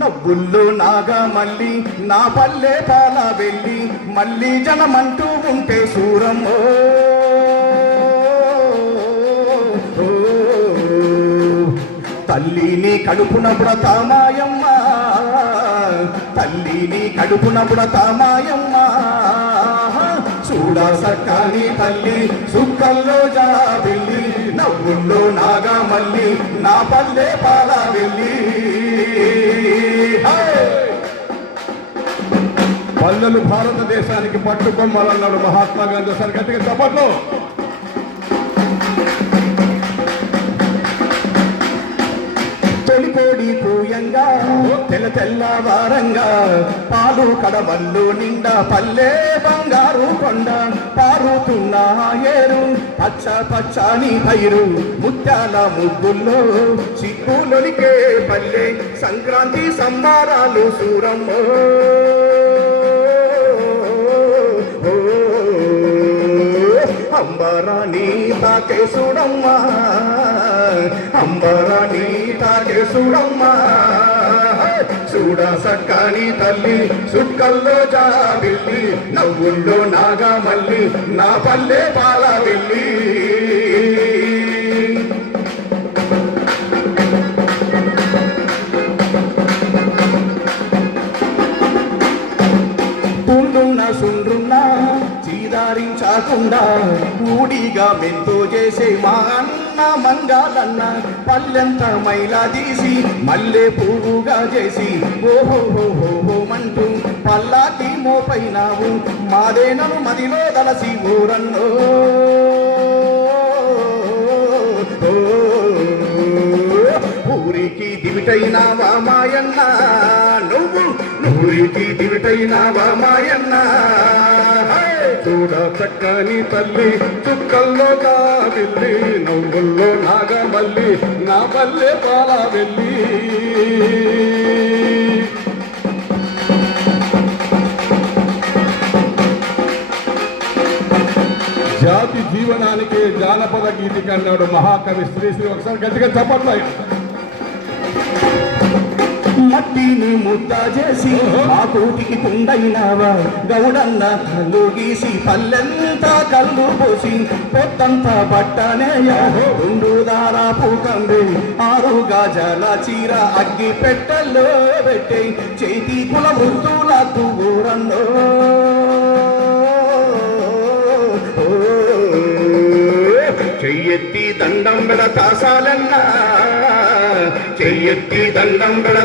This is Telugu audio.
నవ్వుల్లో నాగా మళ్ళీ నా పల్లె పాల వెళ్ళి మళ్ళీ జనమంటూ ఉంటే సూరమ్మో తల్లిని కడుపున బ్రతమాయమ్మ తల్లిని కడుపున బ్రతమాయమ్మ చూడా సక్కాని తల్లి సుక్కల్లో జాబిల్లి నవ్వుల్లో నాగా మళ్ళీ నా పల్లె పాల వెళ్ళి పల్లెలు భారతదేశానికి పట్టుకొమ్మలన్నాడు మహాత్మా గాంధీ. సార్ గట్టిగా చప్పట్లు. తొలికోడి పూయంగా తెల్ల తెల్లవారంగా పాలు కడవల్లో నిండా పల్లె బంగారు కొండ పారుతున్న ఏరు పచ్చ పచ్చని పైరు ముత్యాల ముద్దుల్లో చిక్కులొలికే పల్లె సంక్రాంతి సంబారాలు సూరమ్మో అంబరాని తాకే చూడమ్మా అంబరాని తాకే చూడమ్మా చూడా సక్కాని తల్లి సుక్కల్లో జాబిల్లి నవ్వుల్లో నాగా మళ్ళీ నా పల్లె పాల వెళ్ళి పూలున్న సుండ్రున్నా చీదారించకుండా ఊడిగా మెంతో చేసే మా అన్న మంగాలన్న పల్లెంత మైలా తీసి మల్లె పువ్వుగా చేసి ఓహోహోహోమంటూ పల్లాకి మోపైనావు మాదేనను మదిలో దలసి ఊరన్నో ఊరికి దివిటైనావా మాయన్న నువ్వు ఊరికి దివిటైనావా మాయన్న చూడ చక్కని తల్లి చుక్కల్లో కావిల్లి నవ్వుల్లో నాగా మళ్ళీ నా పల్లె పాల వెళ్ళి జాతి జీవనానికి జానపద గీతికి అన్నాడు మహాకవి శ్రీశ్రీ. ఒకసారి గట్టిగా చెప్పట్లేదు. మట్టిని ముద్ద చేసి ఆ కోటికి కుండైనావా గౌడన్న కళ్ళు గీసి పల్లెంతా కళ్ళు పోసి పొత్తంతా బట్టనేయ రెండు దారా పూకండి 6 గజాల చీర అగ్గి పెట్టల్లో పెట్టే చేతి కుల ముద్దులకు ఊరన్నో చెయ్యెత్తి దండం పెడతా సాలన్నా చెయ్యెత్తి దండం పెడతా